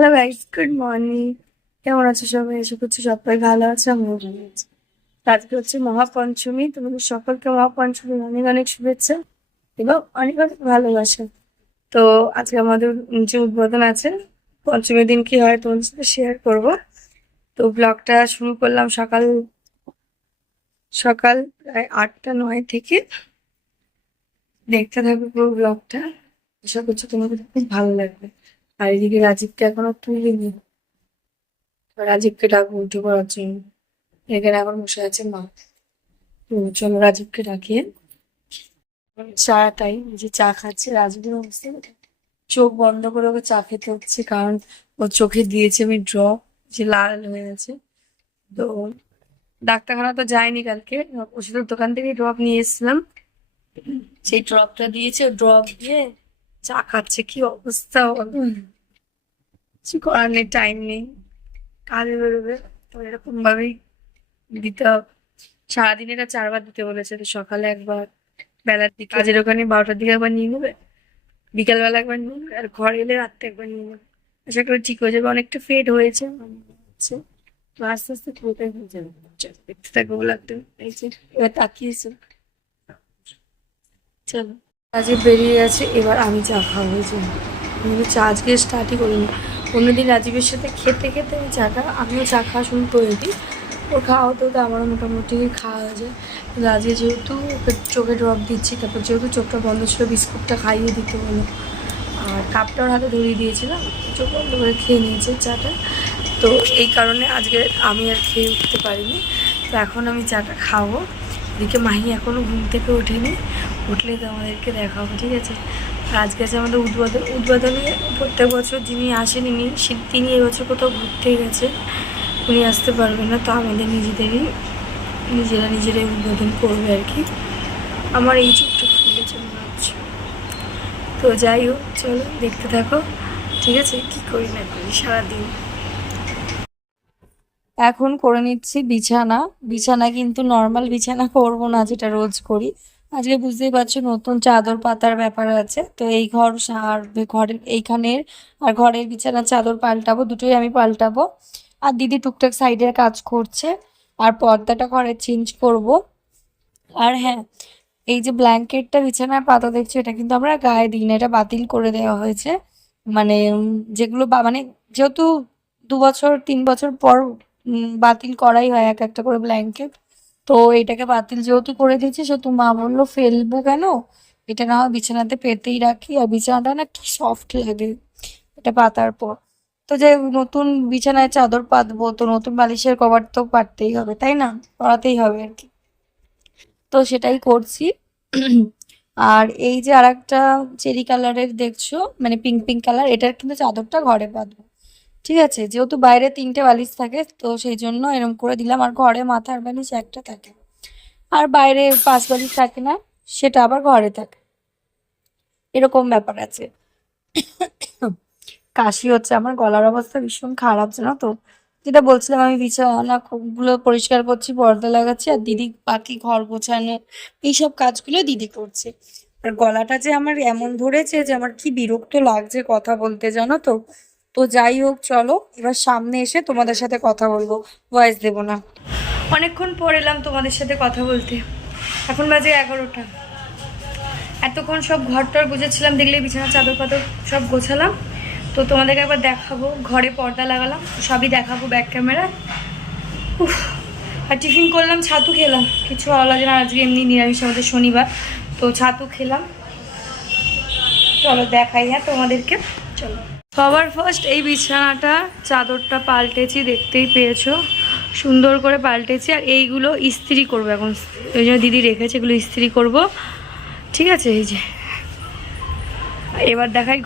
Hello guys, good morning. কেমন আছো সবাই? আশা করছি সবাই ভালো আছে, আমিও ভালো আছি। তো আজকে হচ্ছে মহাপঞ্চমী। তোমাদের সকলকে মহাপঞ্চমীর অনেক অনেক শুভেচ্ছা এবং অনেক অনেক ভালোবাসা। তো আজকে আমাদের যে উদ্বোধন আছে, পঞ্চমীর দিন কি হয় তোমাদের সাথে শেয়ার করব। তো ব্লগটা শুরু করলাম সকাল সকাল প্রায় 8টা 9 থেকে। দেখতে থাকবে পুরো ব্লগটা, আশা করছি তোমাদের খুব ভালো লাগবে। আর এদিকে রাজীবকে এখনো তুলিনি, রাজীবকে ডাকবো উঠে পড়ার জন্য। এখানে এখন বসে আছে মা। তো চলো রাজীবকে ডাকিয়ে চাটাই, যে চা খাচ্ছে রাজীবের অবস্থা চোখ বন্ধ করে ওকে চা খেতে হচ্ছে, কারণ ও চোখে দিয়েছে আমি ড্রপ, যে লাল হয়ে আছে। তো ডাক্তারখানা তো যায়নি কালকে, ওষুধের দোকান থেকে ড্রপ নিয়ে এসেছিলাম। সেই ড্রপটা দিয়েছে, ড্রপ দিয়ে চা খাচ্ছে। কি অবস্থা বলো? কিছু করার নেই, টাইম নেই, কাজে বেরোবে, তো এরকম ভাবেই দিতে হবে। সারাদিন এটা 4বার দিতে বলেছে, তো সকালে একবার, বেলার দিকে কাজের ওখানে 12টার দিকে একবার নিয়ে নেবে, বিকালবেলা একবার নিয়ে নেবে, আর ঘরে এলে রাত্রে একবার নিয়ে নেবে। আশা করি ঠিক হয়ে যাবে, অনেকটা ফেড হয়েছে মনে হচ্ছে। তো আস্তে আস্তে পুরোটাই হয়ে যাবে। চলো দেখতে থাকবো ব্লগটা। এই যে এবার তাকিয়েছো, চলো। আজকে বেরিয়ে গেছে, এবার আমি চা খাবো। এই যে আমি তো চা আজকে স্টার্টই করিনি। অন্যদিন রাজীবের সাথে খেতে খেতে আমি চাটা, আমিও চা খাওয়া শুরু করে দিই। ওর খাওয়া হতে হতে আমারও মোটামুটি খাওয়া হয়ে যায়। কিন্তু আজকে যেহেতু ওকে চোখে ড্রপ দিচ্ছি, তারপর যেহেতু চোখটা বন্ধ ছিল, বিস্কুটটা খাইয়ে দিতে হলো। আর কাপটা ওর হাতে ধরিয়ে দিয়েছিলাম, চোখ বন্ধ করে খেয়ে নিয়েছে চাটা। তো এই কারণে আজকে আমি আর খেয়ে উঠতে পারিনি। তো এখন আমি চাটা খাবো। এদিকে মাহি এখনও ঘুম থেকে ওঠেনি, উঠলে তো আমাদেরকে দেখাবো, ঠিক আছে? আর আজকে আছে আমাদের উদ্বোধনে। প্রত্যেক বছর যিনি আসেন তিনি এবছর কোথাও ঘুরতে গেছে, উনি আসতে পারবেন না। তো আমাদের নিজেরাই উদ্বোধন করবে আর কি। আমার এই চোখটা ফুলেছে মনে হচ্ছে। তো যাই হোক, চলো দেখতে থাকো, ঠিক আছে? কি করি না করি সারাদিন। এখন করে নিচ্ছি বিছানা। বিছানা কিন্তু নর্মাল বিছানা করব না, যেটা রোজ করি। আজকে বুঝতেই পারছো নতুন চাদর পাতার ব্যাপার আছে, তো এই ঘর আর ঘরের এইখানের আর ঘরের বিছানার চাদর পাল্টাবো, দুটোই আমি পাল্টাবো। আর দিদি টুকটাক সাইডের কাজ করছে, আর পর্দাটা ঘরে চেঞ্জ করব। আর হ্যাঁ, এই যে ব্ল্যাঙ্কেটটা বিছানার পাতা দেখছো, এটা কিন্তু আমরা গায়ে দিই না, এটা বাতিল করে দেওয়া হয়েছে। মানে যেগুলো মানে যেহেতু 2 বছর 3 বছর পর বাতিল করাই হয় এক একটা করে ব্ল্যাঙ্কেট। তো এটাকে বাতিল যেহেতু করে দিয়েছে, সেহেতু মা বললো ফেলবো কেন, এটা না হয় বিছানাতে পেতেই রাখি। আর বিছানাটা না কি সফট লাগে এটা পাতার পর। তো যে নতুন বিছানায় চাদর পাতবো, তো নতুন বালিশের কভার তো পাততেই হবে, তাই না? পরাতেই হবে আর কি। তো সেটাই করছি। আর এই যে আরেকটা চেরি কালারের দেখছো, মানে পিঙ্ক পিঙ্ক কালার, এটার কিন্তু চাদরটা ঘরে পাতবো, ঠিক আছে? যেহেতু বাইরে 3টে বালিশ থাকে, তো সেই জন্য এরকম করে দিলাম। আর ঘরে মাথার বালিশ একটা থাকে, আর বাইরে 5 বালিশ থাকে না, সেটা আবার ঘরে থাকে, এরকম ব্যাপার আছে। কাশি হচ্ছে, আমার গলার অবস্থা ভীষণ খারাপ, জানো তো? যেটা বলছিলাম, আমি বিছানা গুলো পরিষ্কার করছি, পর্দা লাগাচ্ছি, আর দিদি বাকি ঘর গোছানো এইসব কাজগুলো দিদি করছে। আর গলাটা যে আমার এমন ধরেছে যে আমার কি বিরক্ত লাগছে কথা বলতে, জানো তো? তো যাই হোক, চলো এবার সামনে এসে তোমাদের সাথে কথা বলবো, ভয়েস দেবো না। অনেকক্ষণ পর এলাম তোমাদের সাথে কথা বলতে। এখন বাজে 11টা। এতক্ষণ সব ঘরটর গুছেছিলাম, দেখলে বিছানার চাদর পাতর সব গোছালাম। তো তোমাদেরকে একবার দেখাবো, ঘরে পর্দা লাগালাম, সবই দেখাবো ব্যাক ক্যামেরায়। আর টিফিন করলাম, ছাতু খেলাম, কিছু ভালো লাগে না আজকে, এমনি নিরামিষ, আমাদের শনিবার। তো ছাতু খেলাম। চলো দেখাই হ্যাঁ তোমাদেরকে, চলো। সবার ফার্স্ট এই বিছানাটা চাদরটা পাল্টেছি, দেখতেই পেয়েছো সুন্দর করে পাল্টেছি। আর এইগুলো ইস্ত্রি করবো এখন, ওই জন্য দিদি রেখেছে, এগুলো ইস্ত্রি করব, ঠিক আছে? এই যে এবার দেখাই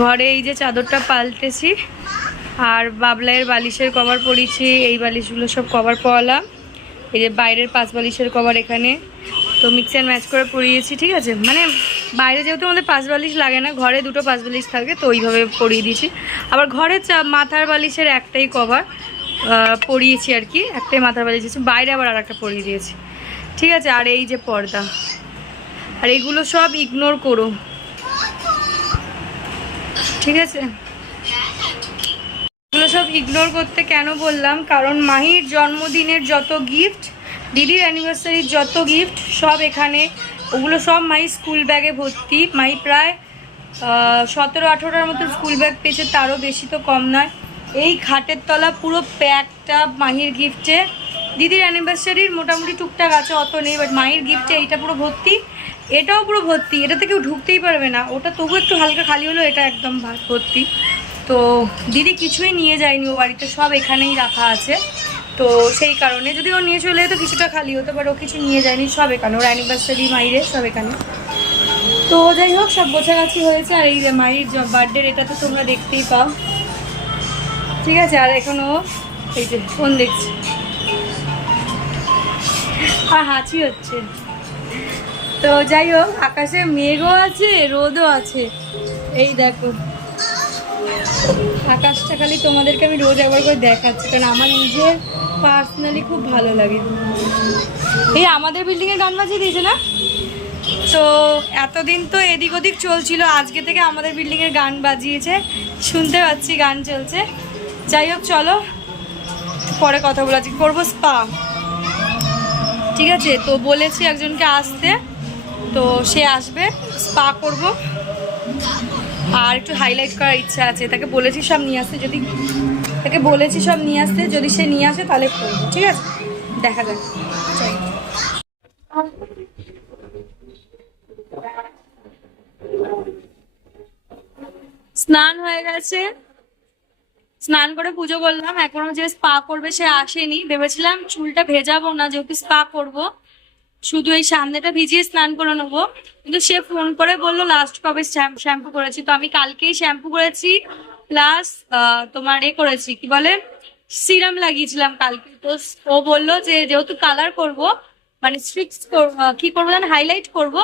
ঘরে এই যে চাদরটা পাল্টেছি, আর বাবলাইয়ের বালিশের কভার পরিয়েছি। এই বালিশগুলো সব কভার পরালাম। এই যে বাইরের 5 বালিশের কভার এখানে, তো মিক্স অ্যান্ড ম্যাচ করে পরিয়েছি, ঠিক আছে? মানে বাইরে যেহেতু আমাদের 5 বালিশ লাগে না, ঘরে 2টো 5 বালিশ থাকে, তো ওইভাবে পরিয়ে দিয়েছি। আবার ঘরে মাথার বালিশের একটাই কভার পরিয়েছি আর কি, একটাই মাথার বালিশ দিয়েছি, বাইরে আবার আর একটা পরিয়ে দিয়েছি, ঠিক আছে? আর এই যে পর্দা, আর এগুলো সব ইগনোর করো, ঠিক আছে? এগুলো সব ইগনোর করতে কেন বললাম, কারণ মাহির জন্মদিনের যত গিফট, দিদির অ্যানিভার্সারির যত গিফট সব এখানে, ওগুলো সব মাহির স্কুল ব্যাগে ভর্তি। মাহি প্রায় 17-18টার মতো স্কুল ব্যাগ পেয়েছে, তারও বেশি তো কম নয়। এই খাটের তলা পুরো প্যাকটা মাহির গিফটে। দিদির অ্যানিভার্সারির মোটামুটি টুকটাক আছে, অত নেই, বাট মাহির গিফটে এইটা পুরো ভর্তি, এটাও পুরো ভর্তি, এটাতে কেউ ঢুকতেই পারবে না। ওটা তবু একটু হালকা খালি হলো, এটা একদম ভর্তি। তো দিদি কিছুই নিয়ে যায়নি ও বাড়িতে, সব এখানেই রাখা আছে। তো সেই কারণে যদি ও নিয়ে চলে যেত কিছুটা খালি হতো, বাট ও কিছু নিয়ে যায়নি, সব এখানে, ওর অ্যানিভার্সারি মাহিরে সব এখানে। তো যাই হোক, সব গোছাগাছি হয়েছে। আর এই মাহির বার্থডের এটা তো তোমরা দেখতেই পাও, ঠিক আছে। আর এখনও এই যে ফোন দেখছি আর হাঁচি হচ্ছে। তো যাই হোক, আকাশে মেঘও আছে, রোদও আছে। এই দেখো আকাশটা, খালি তোমাদেরকে আমি রোজ একবার করে দেখাচ্ছি, কারণ আমার নিজের পার্সোনালি খুব ভালো লাগে। এই আমাদের বিল্ডিংয়ে গান বাজিয়ে দিয়েছে না, তো এতদিন তো এদিক ওদিক চলছিল, আজকে থেকে আমাদের বিল্ডিংয়ের গান বাজিয়েছে, শুনতে পাচ্ছি গান চলছে। যাই হোক, চলো পরে কথা বলা, করবো স্পা, ঠিক আছে। তো বলেছি একজনকে আসতে, তো সে আসবে, স্পা করব, আর একটু হাইলাইট করার ইচ্ছা আছে। তাকে বলেছি সব নিয়ে আসতে, যদি সে নিয়ে আসে তাহলে করবো, ঠিক আছে, দেখা যাক। স্নান হয়ে গেছে, স্নান করে পুজো করলাম। এখনো যে স্পা করবে সে আসেনি, ভেবেছিলাম চুলটা ভেজাবো না, যেহেতু স্পা করব, শুধু এই সামনেটা ভিজিয়ে স্নান করে নেবো। কিন্তু সে ফোন করে বললো লাস্ট কবে শ্যাম্পু করেছি, তো আমি কালকেই শ্যাম্পু করেছি, প্লাস তোমার করেছি, কি বলে, সিরাম লাগিয়েছিলাম কালকে। তো ও বললো যে যেহেতু কালার করব, মানে স্ট্রিক্স কি করবো জানো, হাইলাইট করব,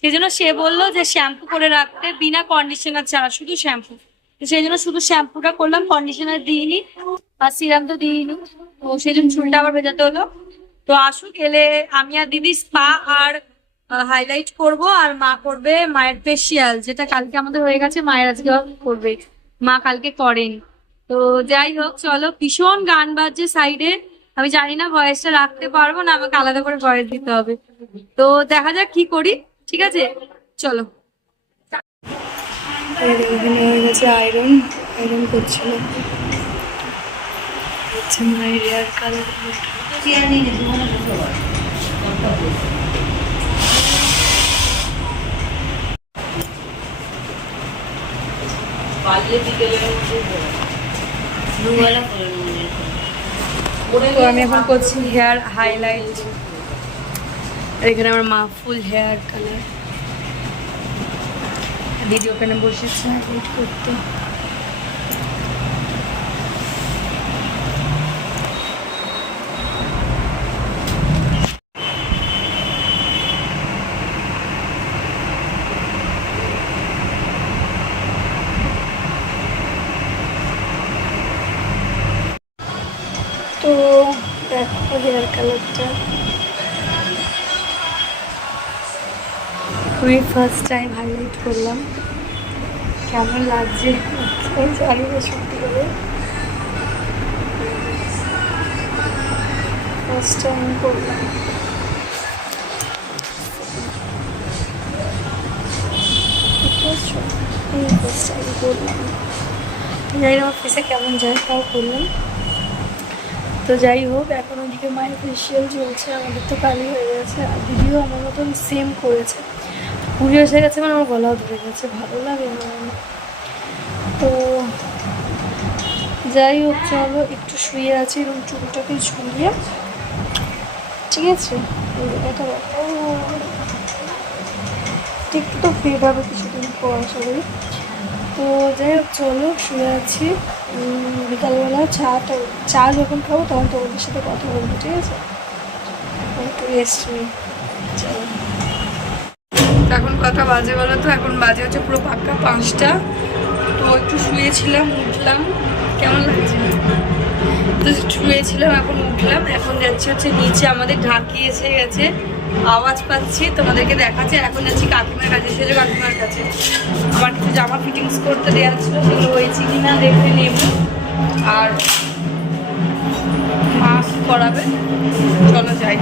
সেই জন্য সে বললো যে শ্যাম্পু করে রাখতে, বিনা কন্ডিশনার ছাড়া, শুধু শ্যাম্পু। সেই জন্য শুধু শ্যাম্পুটা করলাম, কন্ডিশনার দিইনি আর সিরাম তো দিইনি, তো সেই জন্য চুলটা আবার ভেজাতে হলো। তো আসুক, এলে আমি আর দিদি স্পা আর হাইলাইট করব, আর মা করবে মায়ের ফেসিয়াল, যেটা কালকে আমাদের হয়ে গেছে, মায়ের আজকে করবে, মা কালকে করেন। তো যাই হোক, চলো, ভীষণ গান বাজছে সাইডে, আমি জানি না ভয়েসটা রাখতে পারবো না, আমাকে আলাদা করে ভয়েস দিতে হবে। তো দেখা যাক কি করি, ঠিক আছে, চলো। হয়ে গেছে আয়রন করছিল, মায়ের হেয়ার কালার তো আমি এখন করছি হেয়ার হাইলাইট, আর এখানে আমার মা ফুল হেয়ার কালার, দিদি ওখানে বসেছে হাইলাইট করতে। তো দেখো হেয়ার কালারটা, আমি ফার্স্ট টাইম হাইলাইট করলাম, কেমন লাগছে জানি না সত্যি করে, ফার্স্ট টাইম করলাম। ফার্স্ট টাইম করলাম, জানি না আমার ফেসে কেমন যায়, তাও করলাম। তো যাই হোক, এখন ওদিকে মায়ের ফেসিয়াল চলছে, আমাদের তো কালই হয়ে গেছে, আর দিদিও আমার মতন সেম করেছে, পুজো এসে গেছে, মানে আমার গলাও ধরে গেছে, ভালো লাগে না। তো যাই হোক, চলো একটু শুয়ে আছি এবং চুলটাকে ঝুলিয়ে, ঠিক আছে, এটা একটু তো ফেড হবে কিছুদিন পর আশা করি। তো যাই হোক, চলো শুয়ে আছি, বিকালবেলা চা যখন খাবো তখন তোমাদের সাথে কথা বলবো, ঠিক আছে, একটু রেস্ট নিই। চলো, এখন কটা বাজে বলো তো, এখন বাজে হচ্ছে পুরো পাক্কা 5টা। তো একটু শুয়েছিলাম, উঠলাম, কেমন লাগছে, তো শুয়েছিলাম, এখন উঠলাম, এখন যাচ্ছি হচ্ছে নিচে, আমাদের ঢাকি এসে গেছে, আওয়াজ পাচ্ছি, তোমাদেরকে দেখাচ্ছি। এখন যাচ্ছি কাকিমার কাছে, সেজো কাকিমার কাছে। আমার কিছু জামা ফিটিংস করতে দেওয়া ছিল, সেগুলো হয়েছে কিনা দেখে নেব। আর মাস্ক করাবে, চলো যাই।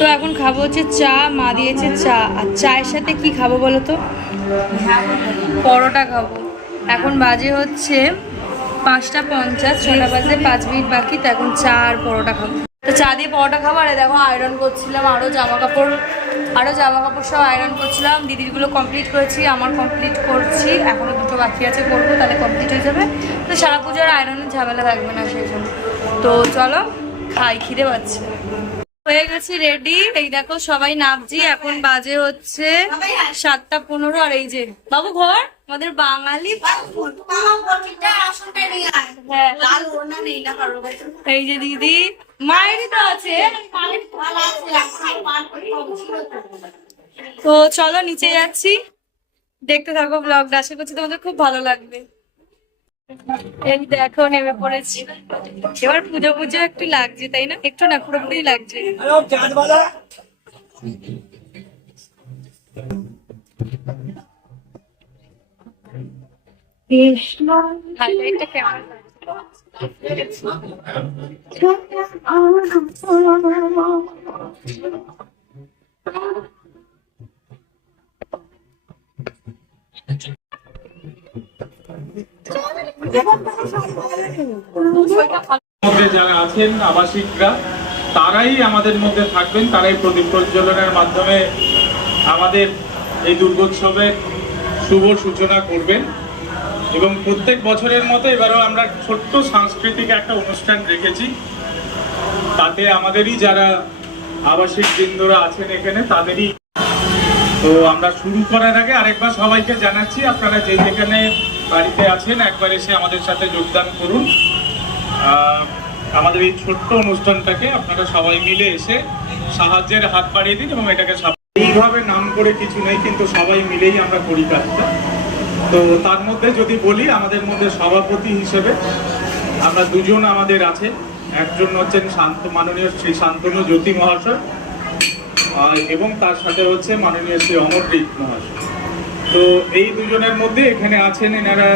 তো এখন খাবো হচ্ছে চা, মা দিয়েছে চা। আর চায়ের সাথে কি খাবো বলো তো? পরোটা খাবো। এখন বাজে হচ্ছে 5:50, 6টা বাজে 5 মিনিট বাকি। তো এখন চা আর পরোটা খাবো। তো চা দিয়ে পরোটা খাবো। আর দেখো আয়রন করছিলাম, আরও জামা কাপড় সব আয়রন করছিলাম। দিদিরগুলো কমপ্লিট করেছি, আমার কমপ্লিট করছি, এখনও 2টো বাকি আছে, করবো, তাহলে কমপ্লিট হয়ে যাবে। তো সারা পুজোর আয়রনের ঝামেলা থাকবে না সেই জন্য। তো চলো খাই, খিদে পাচ্ছে। হয়ে গেছি রেডি, এই দেখো সবাই নামছি। এখন বাজে হচ্ছে 7:15। আর এই যে বাবু ঘর, আমাদের বাঙালি। এই যে দিদি, মায়েরই তো আছে। তো চলো নিচে যাচ্ছি, দেখতে থাকো ব্লগটা, আশা করছি তোমাদের খুব ভালো লাগবে। এই দেখো নেমে পড়েছি। এবার পুজো পুজো একটু লাগছে, তাই না? একটু না, পুরোপুরি লাগছে। হাইলাইটটা কেমন? মধ্যে যারা আছেন আবাসিকরা, তারাই আমাদের মধ্যে থাকবেন, তারাই প্রদীপ প্রজ্বলনের মাধ্যমে আমাদের এই দুর্গোৎসবের শুভ সূচনা করবেন। এবং প্রত্যেক বছরের মতো এবারও আমরা ছোট্ট সাংস্কৃতিক একটা অনুষ্ঠান রেখেছি। তাতে আমাদেরই যারা আবাসিক বৃন্দরা আছেন এখানে, তাদেরই। তো আমরা শুরু করার আগে আরেকবার সবাইকে জানাচ্ছি, আপনারা যে যেখানে বাড়িতে আছেন একবার এসে আমাদের সাথে যোগদান করুন। আমাদের এই ছোট্ট অনুষ্ঠানটাকে আপনারা সবাই মিলে এসে সাহায্যের হাত বাড়িয়ে দিন। এবং এটাকে এইভাবে নাম করে কিছু নেই, কিন্তু সবাই মিলেই আমরা করি কাজটা। তো তার মধ্যে যদি বলি, আমাদের মধ্যে সভাপতি হিসেবে আমরা দুজন আমাদের আছে। একজন হচ্ছেন মাননীয় শ্রী শান্তনু জ্যোতি মহাশয়, এবং তার সাথে হচ্ছে মাননীয় শ্রী অমরদীপ মহাশয়। তো এই দুজনের মধ্যে এখানে আছেন এনারা,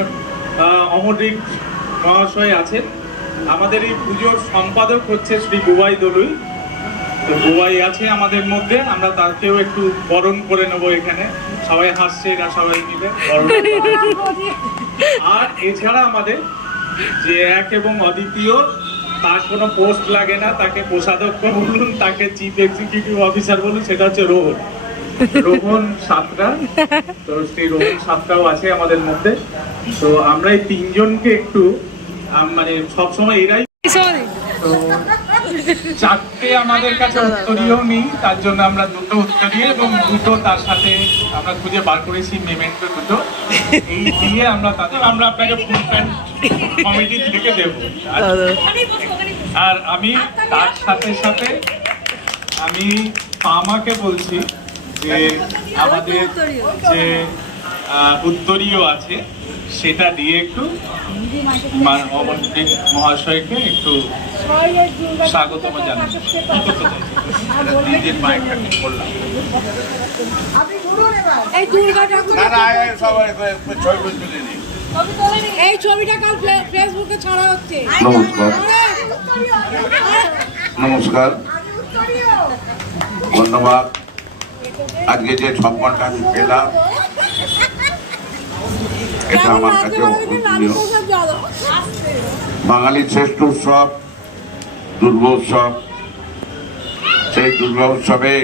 অমরদীপ মহাশয় আছেন। আমাদের এই পুজোর সম্পাদক হচ্ছে শ্রী বুবাই দলুই। তো বুবাই আছে আমাদের মধ্যে, আমরা তাকেও একটু বরণ করে নেবো। এখানে সবাই হাসছে, এরা সবাই মিলে আর এছাড়া আমাদের যে এক এবং অদ্বিতীয়, তার কোনো পোস্ট লাগে না, তাকে কোষাধ্যক্ষ বলুন, তাকে চিফ এক্সিকিউটিভ অফিসার বলুন, সেটা হচ্ছে রোহন সাতরা। তো সেই রোহন সাতরাও আছে আমাদের মধ্যে। তো আমরা এই তিনজনকে একটু মানে সবসময় এরাই। তো 4টে আমাদের কাছে উত্তরীয় নেই, তার জন্য আমরা 2টো উত্তরীয় এবং 2টো তার সাথে আমরা খুঁজে বার করেছি মেমেন্টো 2টো। এই দিয়ে আমরা আপনাকে ফুল প্যান্ট কমিটি থেকে দেব। আর আমি তার সাথে সাথে আমি আমাকে বলছি যে আমাদের যে উত্তরীয় আছে সেটা দিয়ে একটু অমরদীপ মহাশয়কে একটু স্বাগত জানাচ্ছি। এই ছবিটা কাল ফেসবুকে ছাড়া হচ্ছে। নমস্কার, ধন্যবাদ। আজকে যে সম্মানটা আমি পেলাম, এটা আমার কাছে অতুলনীয়। বাঙালির শ্রেষ্ঠ উৎসব দুর্গোৎসব। সেই দুর্গোৎসবে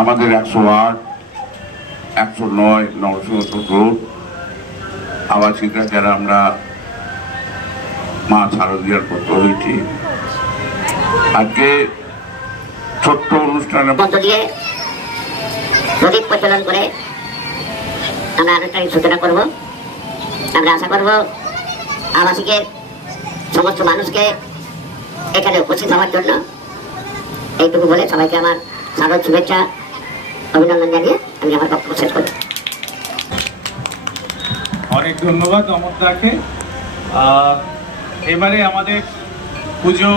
আমাদের 108, 109 নরসিংহ রোড আবাসিকরা যারা আমরা মা শারদীয়ার পত্র হয়েছি, আজকে ছোট্ট অনুষ্ঠানের মধ্য দিয়ে প্রদীপ প্রচলন করে আমরা আনুষ্ঠানিক সূচনা করব। আমরা আশা করব আবাসিকের সমস্ত মানুষকে এখানে উপস্থিত হওয়ার জন্য। এইটুকু বলে সবাইকে আমার শারদ শুভেচ্ছা অভিনন্দন জানিয়ে আমি আমার বক্তব্য শেষ করি। অনেক ধন্যবাদ অমরদাকে। এবারে আমাদের পুজো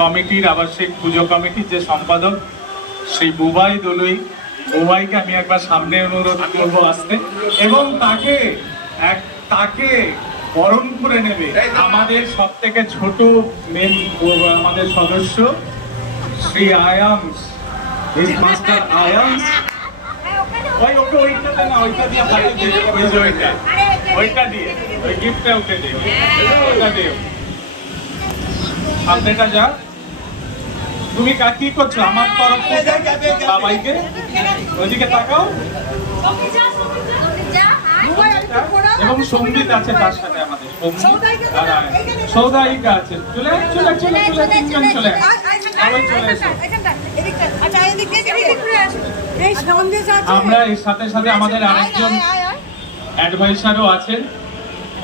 কমিটির আবাসিক পুজো কমিটির যে সম্পাদক শ্রী বুবাই দলুই, বুবাইকে আমি একবার সামনে অনুরোধ করবো আসতে, এবং তাকে বরণ করে নেবে আমাদের সব থেকে ছোট আমাদের সদস্য শ্রী আয়াংস, মাস্টার আয়াংস। ওকে ওইটাতে না, ওইটা দিয়ে হাতে দিয়ে, ওই যে ওইটা দিয়ে, ওই গিফটটা ওকে দিয়ে, ওইটা দিয়ে। আপনারটা যা, তুমি কি করছো আমার তরফ থেকে বাবাইকে? ওইদিকে তাকাও। এবং সঙ্গীত আছে তার সাথে, আমাদের সৌদায়িকা আছে। চলে চলে চলে চলে, তিনজন চলে, সবাই চলে এসো। আমরা এর সাথে সাথে আমাদের আরেকজন অ্যাডভাইসারও আছেন,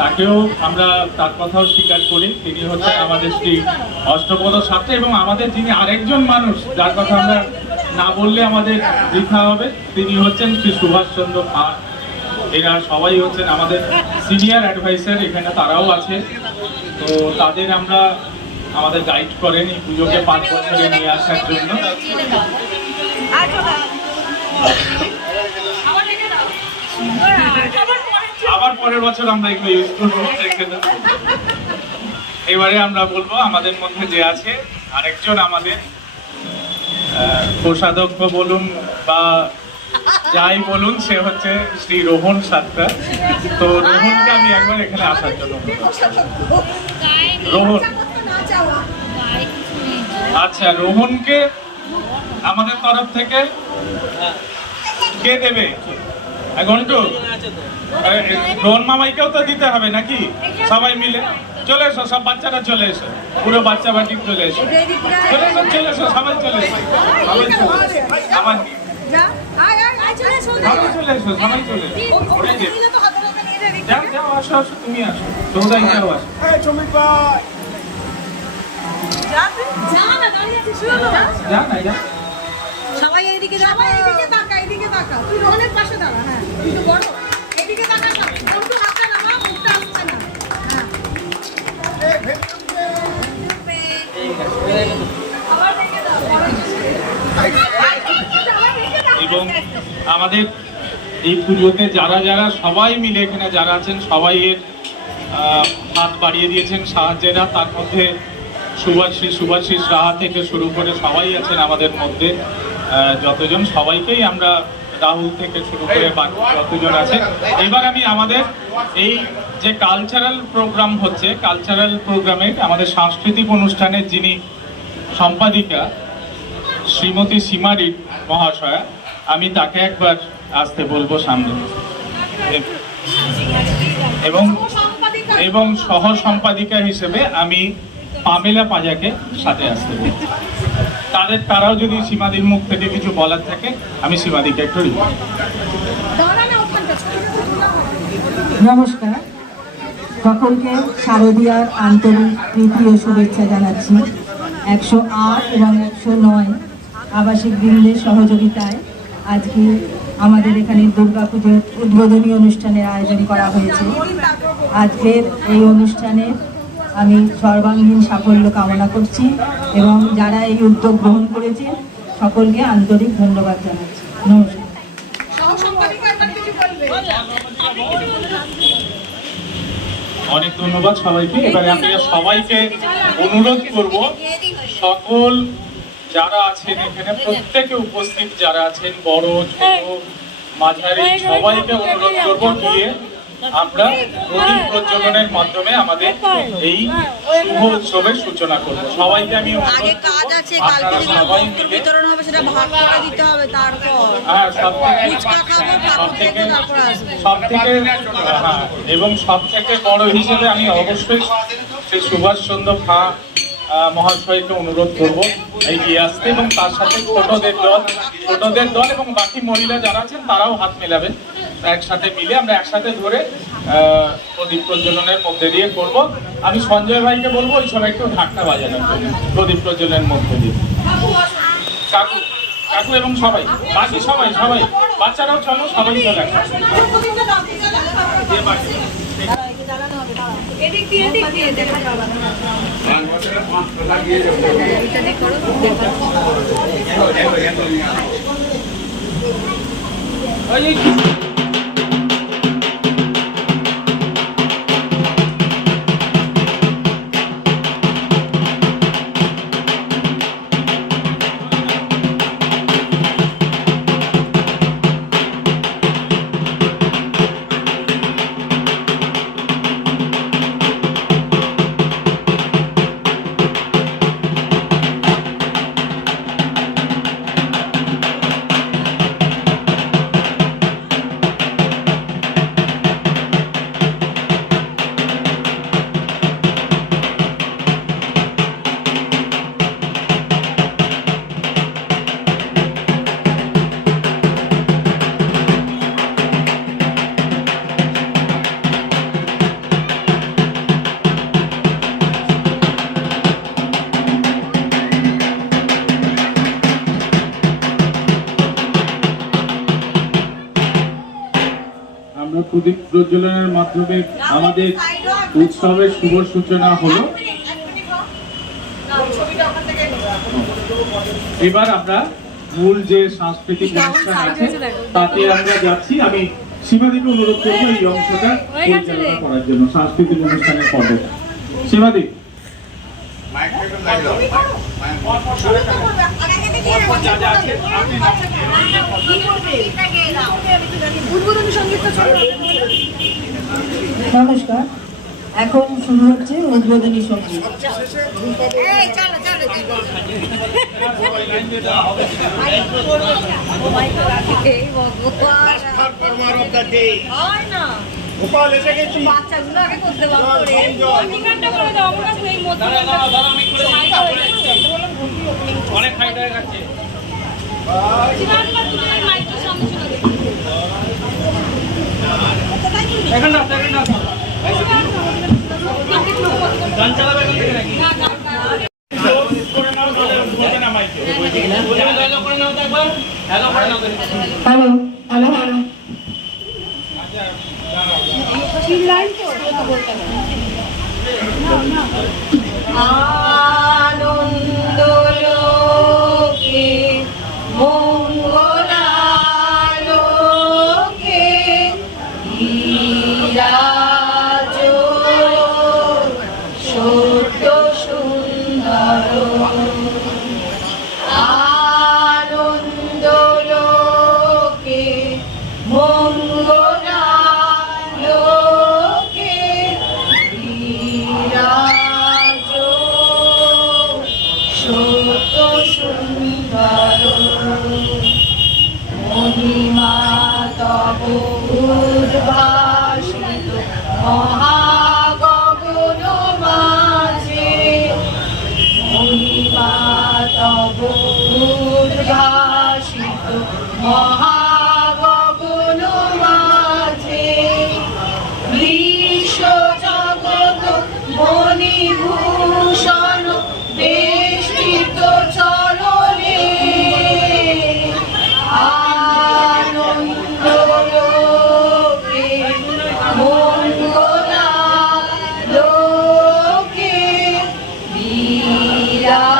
তাকেও আমরা তার কথাও স্বীকার করি। তিনি হচ্ছেন আমাদের শ্রী অষ্টপদ শাস্ত্রী, এবং আমাদের যিনি আরেকজন মানুষ যার কথা আমরা না বললে আমাদের বৃথা হবে, তিনি হচ্ছেন শ্রী সুভাষচন্দ্র পাল। এরা সবাই হচ্ছেন আমাদের সিনিয়র অ্যাডভাইসার, এখানে তারাও আছে। তো তাদের আমরা আমাদের গাইড করেন এই পুজোকে 5 বছরে নিয়ে আসার জন্য। আবার পরের বছর আমরা এগুলো ইউজ করবো। এবারে আমরা বলবো আমাদের মধ্যে যে আছে আরেকজন আমাদের কোষাধ্যক্ষ বলুন বা যাই বলুন, সে হচ্ছে শ্রী রোহন সাতটা। তো রোহনকে আমি একবার এখানে আসার জন্য। রোহন, আচ্ছা, রোহনকে আমাদের তরফ থেকে কে দেবে? ঘন্টু, রোহন মামাইকেও তো দিতে হবে নাকি? সবাই মিলে চলে এসো, সব বাচ্চারা চলে এসো, পুরো বাচ্চা বাটি চলে এসো, চলে এসো, চলে এসো, সবাই চলে এসো, সবাই চলে এসো, আমার সবাই চলে এসো, সবাই চলে এসো। যাও যাও, আসো আসো, তুমি আসো, সৌদাই যাও, আসো। যা না, যা। সবাই এইদিকে তাকা, এইদিকে তাকা, এইদিকে তাকা। তুই রোহনের পাশে দাঁড়া। হ্যাঁ, তুই তো বড়। এইদিকে তাকা, কোনটা হাতটা নামা, মুখটা আসছে না। এবং আমাদের এই পুজোতে যারা যারা সবাই মিলে এখানে যারা আছেন, সবাই এর হাত বাড়িয়ে দিয়েছেন সাহায্যেরা। তার মধ্যে সুভাষিস রাহা থেকে শুরু করে সবাই আছেন আমাদের মধ্যে। যতজন, সবাইকেই আমরা, রাহুল থেকে শুরু করে বাকি যতজন আছে। এবার আমি আমাদের এই যে কালচারাল প্রোগ্রাম হচ্ছে, কালচারাল প্রোগ্রামে আমাদের সাংস্কৃতিক অনুষ্ঠানের যিনি সম্পাদিকা শ্রীমতী সীমারি মহাশয়া, আমি তাকে একবার আসতে বলবো সামনে, এবং সহ সম্পাদিকা হিসেবে আমি পামেলা পাজাকে সাথে আসতে বলবো। তারাও যদি সীমাদির মুখ থেকে কিছু বলার থাকে, আমি সীমাদিকে একটু নমস্কার, সকলকে শারদীয়ার আন্তরিক প্রীতি ও শুভেচ্ছা জানাচ্ছি। 108 এবং 109 আবাসিক বৃন্দের সহযোগিতায় আজকে আমাদের এখানে দুর্গাপুজোর উদ্বোধনী অনুষ্ঠানের আয়োজন করা হয়েছে। আজকের এই অনুষ্ঠানে আমি সর্বাঙ্গীন সাফল্য কামনা করছি, এবং যারা এই উদ্যোগ গ্রহণ করেছে সকলকে আন্তরিক ধন্যবাদ জানাচ্ছি। নমস্কার। অনেক ধন্যবাদ সবাইকে। এবারে আমি সবাইকে অনুরোধ করব, সকল যারা আছেন এখানে, প্রত্যেকে উপস্থিত যারা আছেন, বড় ছোট মাঝারি, সবাইকে অনুরোধ করব গিয়ে আমরা প্রদীপ প্রজ্বলনের মাধ্যমে আমাদের এই শুভ উৎসবের সূচনা করব। সবাইকে আমি আগে কাজ আছে, কালকে সবাই বিতরণ হবে, সেটা ভাগ করে দিতে হবে। তারপর হ্যাঁ, এবং সব থেকে বড় হিসেবে আমি অবশ্যই শ্রী সুভাষচন্দ্র ফা মহাশয়কে অনুরোধ করব এগিয়ে আসতে, এবং তার সাথে ছোটদের দল এবং বাকি মহিলা যারা আছেন তারাও হাত মেলাবেন। একসাথে মিলে আমরা একসাথে ধরে প্রদীপ প্রজ্বলনের মধ্যে দিয়ে করব। আমি সঞ্জয় ভাইকে বলবো ওই সময় একটু ঢাকটা বাজানোর জন্য প্রদীপ প্রজ্বলনের মধ্যে দিয়ে। কাকু কাকু এবং সবাই, বাকি সবাই সবাই বাচ্চারাও চলো, সবাই চলে আসো। দিয়ে বাকি এদিক দিয়ে দেখা যাবে না। ওই আমরা প্রদীপ প্রজ্বলনের মাধ্যমে আমাদের উৎসবের শুভ সূচনা হলো। এবার আমরা মূল যে সাংস্কৃতিক অনুষ্ঠান আছে তাতে আমরা যাচ্ছি। আমি সীমাদিকে অনুরোধ করবো এই অংশটা পরিচালনা করার জন্য, সাংস্কৃতিক অনুষ্ঠানের পর্বে। সীমাদি, নমস্কার, এখন শুরু হচ্ছে উদ্বোধনী সঙ্গীত। বাচ্চাগুলো আগে করতে অনেক হাইট হয়ে গেছে। গান চালাবে নাকি? হ্যালো হ্যালো হ্যালো হ্যালো, আনন্দ লোকে মঙ্গলালোকে বিরাজ সত্য সুন্দর। আনন্দ লোকে মঙ্গলালোকে বিরাজ সত্য সুন্দর। মহিমা তব উদ্ভাসিত মহাগগন মাঝে। মহিমা তব উদ্ভাসিত মহাগগন মাঝে। বিশ্ব জগৎ মণিভূষণ বেষ্টিত চরণে। আনন্দ লোকে মঙ্গলালোকে বিরাজ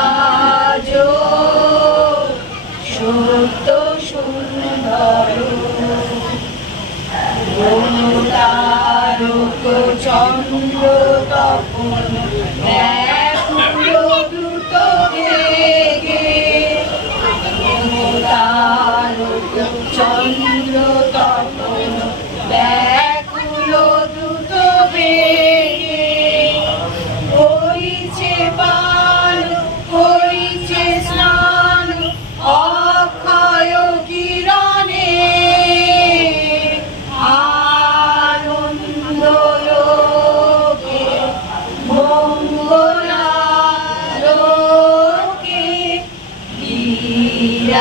সত্য সুন্দর। তারক চন্দ্র তপন ব্যাকুল দ্রুত বেগে। তারক চন্দ্র তপন ব্যাকুল দ্রুত বেগে। করিছে পান করিছে স্নান অক্ষয় কিরণে। আনন্দ লোকে মঙ্গলালোকে বিরাজ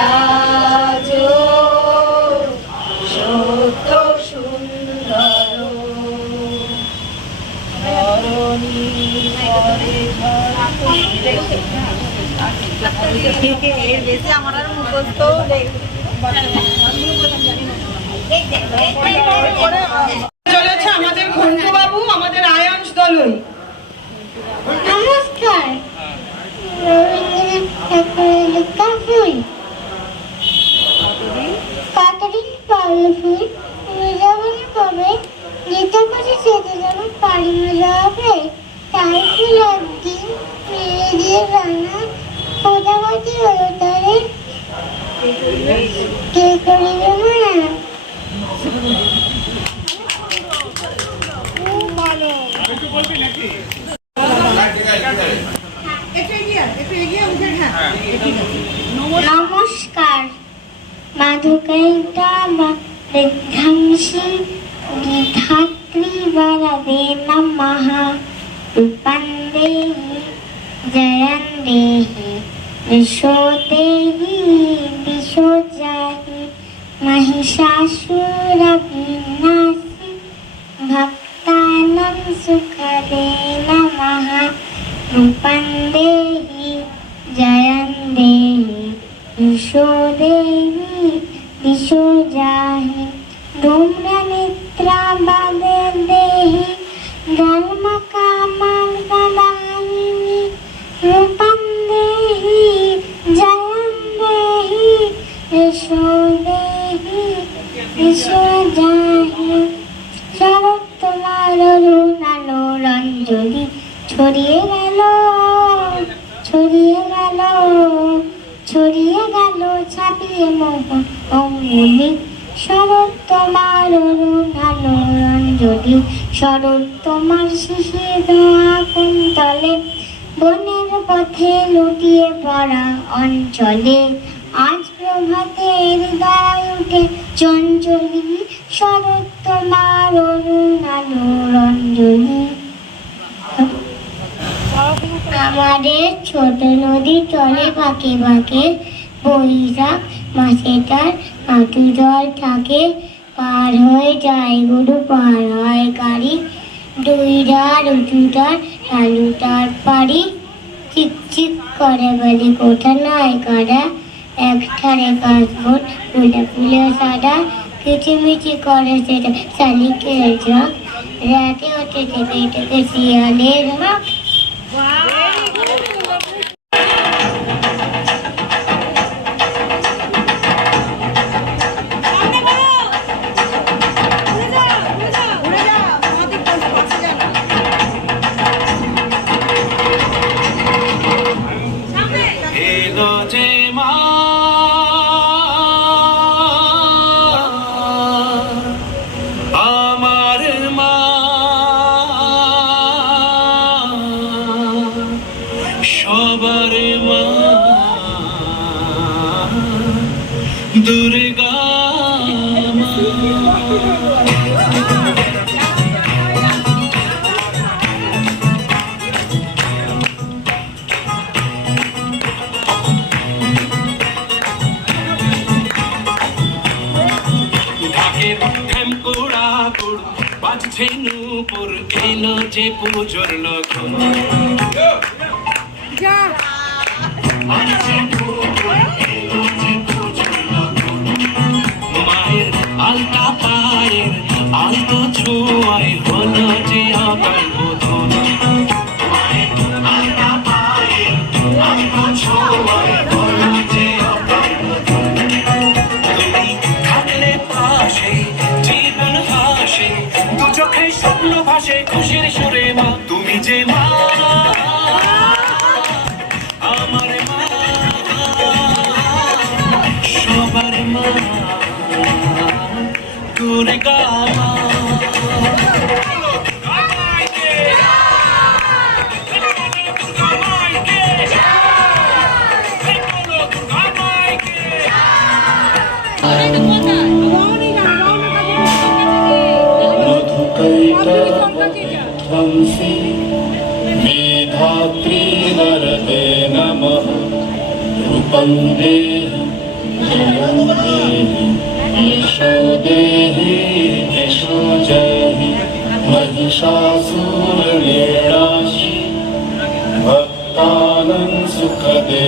সত্য সুন্দর। ধরণী পরে এর বেশি আমার আর মুখস্থ নেই। চলেছে আমাদের ঘন্টু বাবু, আমাদের আয়াংশ দলই। নমস্কার, রবীন্দ্রনাথ ঠাকুরের লেখা ফুল। কতদিন পরে ফুল মূল্যবান কবে, যেটা করে সেটা যেন পারি মজা হবে। তাই ফুল একদিন মেরে দিয়ে রানা প্রজাপতি হলো তারে কে করিবে মায়া। নমস্কার, মাধুকাইতা বা বৃদ্ধাংশী গীধাত্রী বরদে নমঃ। রূপং দেহি জয়ং দেহি দিশো দেহি দিশো জাহি महिषासुरविनाशी भक्तानां सुखदे नमः। रूपं देहि जयं देहि दिशो देहि दिशो जाहि धूम्रनेत्राबादे देहि धर्मकामां प्रदायिनि। रूपं देहि जयं देहि दिशो देहि दिशो जाहि। শরৎ তোমার অরুণ আলো রঞ্জলি ছড়িয়ে গেল, ছড়িয়ে গেল, ছড়িয়ে গেল ছাপিয়ে মোহ অঙ্গুলি। শরৎ তোমার অরুণ আলো রঞ্জলি, শরৎ তোমার শিশির ধোঁয়া কুন্তলে, বনের পথে লুটিয়ে পড়া অঞ্চলে। আজ প্রভাতে হৃদয় উঠে চঞ্চলি, শরৎ তোমার অরুণ আলো রঞ্জলি। আমাদের ছোট নদী চলে বাঁকে বাঁকে, বৈশাখ মাসে তার হাঁটু জল থাকে। পার হয়ে যায় গরু, পার হয় গাড়ি, দুই ডাল উঁচুটার ঢালুটার পাড়ি। চিকচিক করে বলি কোঠা নয় কারা, এক ধারে কাশবন ফুলে ফুলে সাদা। কিচিমিচি করে সেটা শালিকের ঝাঁক, রাতে ওঠে থেকে থেকে শিয়ালের হাঁক। সবার মা দুর্গা ঢাকের ঢেমকুড়া কুড় বাজছে নূপুর, এলো যে পুজোর লক্ষণ। মায়ের আলতা পায়ের আলতো ছোঁয়ায় হলো যে আবার বোধন। মায়ের আলতা পায়ের আলতো ছোঁয়ায় হলো যে আবার বোধন। তুমি থাকলে পাশে জীবন হাসে, দু চোখে স্বপ্ন ভাসে খুশির সুরে মা। তুমি যে মা আমার মা, সবার মা দুর্গা মা। ध्वंसी मेधात्री वरदे नमः। रूपं देहि जयं देहि यशो देहि यशो जयहि महिषासुरनिर्नाशी भक्तानां सुखदे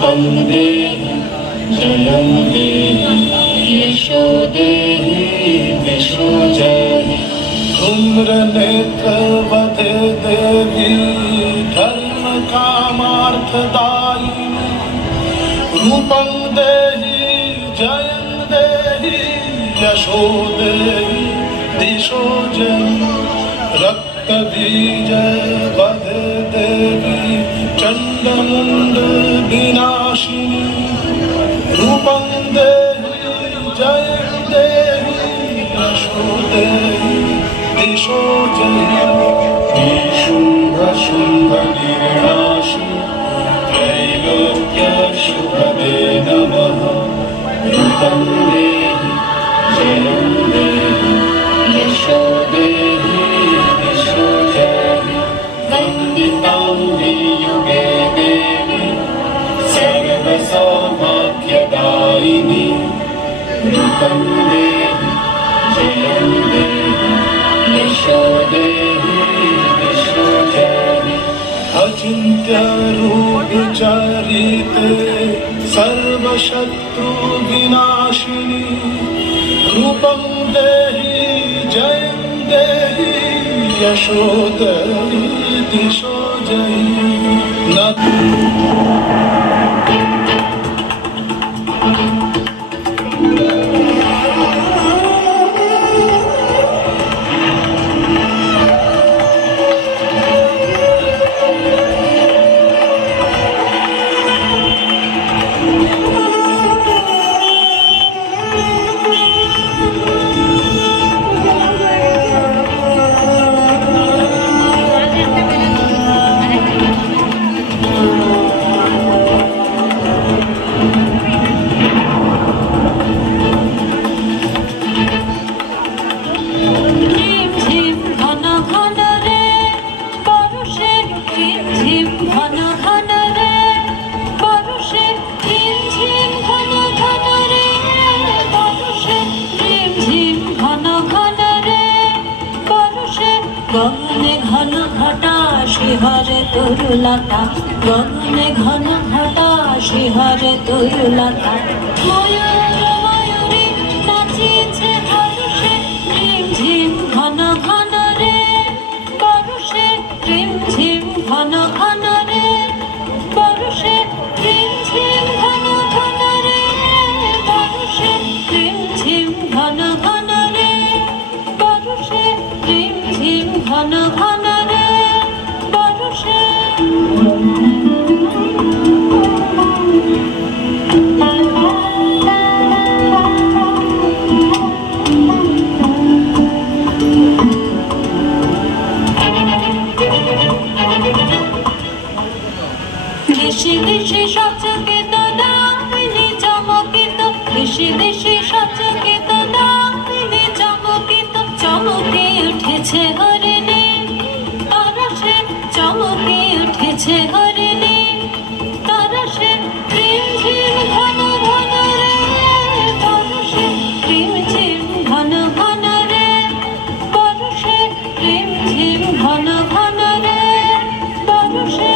रूपं देहि जयं देहि यशो देहि यशो जयहि धूम्रनेत्रवधे देवी धर्म कामार्थदायिनी रूपं देहि जयं देहि यशो देहि दिशो जयि रक्तबीज वधे देवी चण्डमुण्ड विनाशिनी रूपं देहि जयं देहि यशो देहि दिशो जयि शुम्भ शुम्भ निर्णाशि त्रैलोक्य शुभवे नमः रूपं देहि जयं देहि यशो देहि दिशो जयि वन्दितां युगे देवी सर्वसौभाग्यदायिनी रूपं देहि जयं देहि यशो देहि दिशो जयि अचिन्त्य रूप चरिते सर्वशत्रु विनाशिनी रूपं देहि जयं देहि यशो देहि दिशो जयि न গগনে ঘন ঘটা শিহরে তরুলতা গগনে ঘন ঘটা শিহরে তরুলতা ময়ূর ময়ূরী নাচিছে হর্ষে ঝিম ঝিম ঘন ঘন রে বর্ষে ঝিম ঝিম ঘন ঘন রে বর্ষে ঝিম ঝিম ঘন ঘন রে বর্ষে ঝিম ঝিম ঘন ঘন রে বর্ষে ঝিম ঝিম ঘন ঘন রে বর্ষে দেশে দেশে সচকিত দামিনী চমকিত দেশে দেশে সচকিত দামিনী চমকিত চমকে উঠেছে হরিণী তরসে চমকে উঠেছে হরিণী তরসে ঝিম ঝিম ঘন ঘন রে তরসে ঝিম ঝিম ঘন ঘন রে বর্ষে ঝিম ঝিম ঘন ঘন রে বর্ষে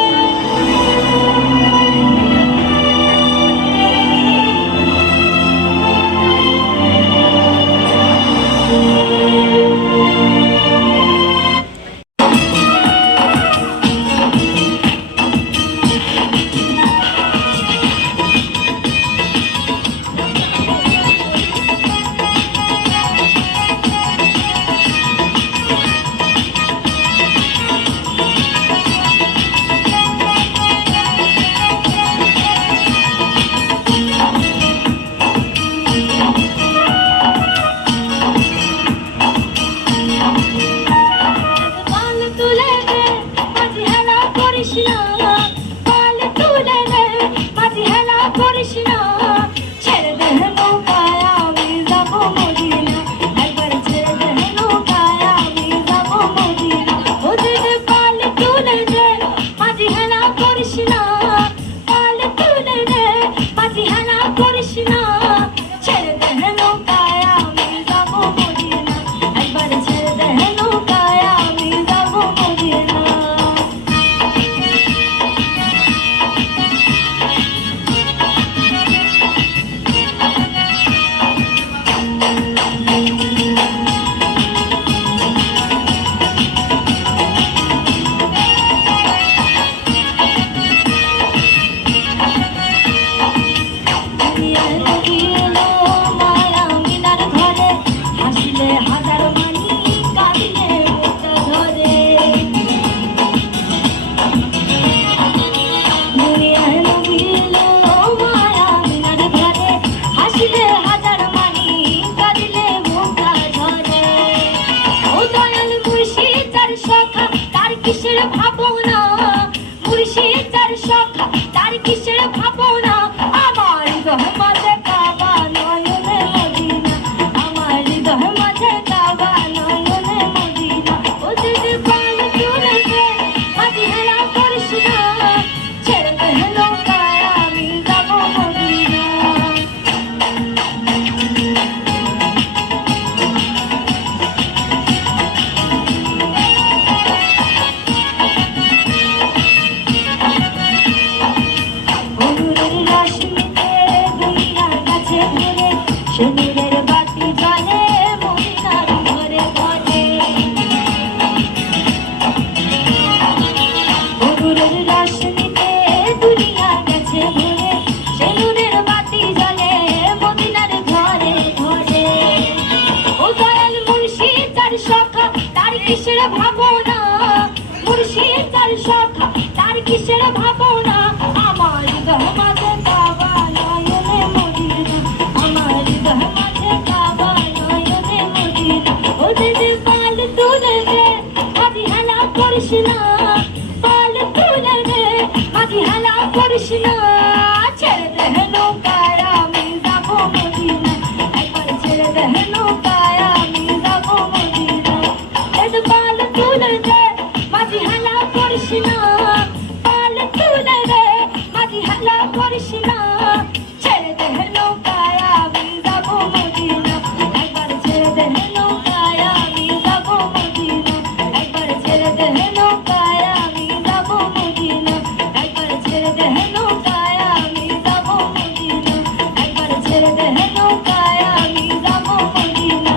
ভাবনা মুর্শিদ যার সখা তার কিসের ভাবনা আমার হৃদয় মাঝে কাবা নয়নে মদিনা আমার হৃদয় মাঝে কাবা নয়নে মদিনা ও যদি পাল তুলে দে মাঝি হেলা করিস না ছেড়ে দে নৌকায় আমি যাব মদিনা অনুরের রশ্মিতে দুনিয়ার কাছে ঘুরে সেনুরের বাতি জ্বলে মদিনার ঘরে ঘরে অনুরের রশ্মিতে দুনিয়ার কাছে ঘুরে সেনুরের বাতি জ্বলে মদিনার ঘরে ঘরে ও দয়াল মুর্শিদ যার সখা তার কিসের ভাবনা মুর্শিদ যার সখা তার কিসের ভাবনা আমার হৃদয় মাঝে কাবা নয়নে মদিনা আমার হৃদয় মাঝে কাবা নয়নে মদিনা ও দিদি পাল তুলে দে মাঝি হেলা করিস না পাল তুলে দে মাঝি হেলা করিস না ছেড়ে দে নৌকায় আমি যাব মদিনা একবার ছেড়ে দে নৌকায় আমি যাব মদিনা দিদি পাল তুলে দে মাঝি হেলা করিস না পাল তুলে দে মাঝি হেলা করিস না ছেড়ে দে নৌকায় আমি যাব মদিনা একবার ছেড়ে দে নৌকায় আমি যাব মদিনা একবার ছেড়ে দে নৌকায় আমি যাব মদিনা একবার ছেড়ে দে নৌকায় আমি যাব মদিনা একবার ছেড়ে দে নৌকায় আমি যাব মদিনা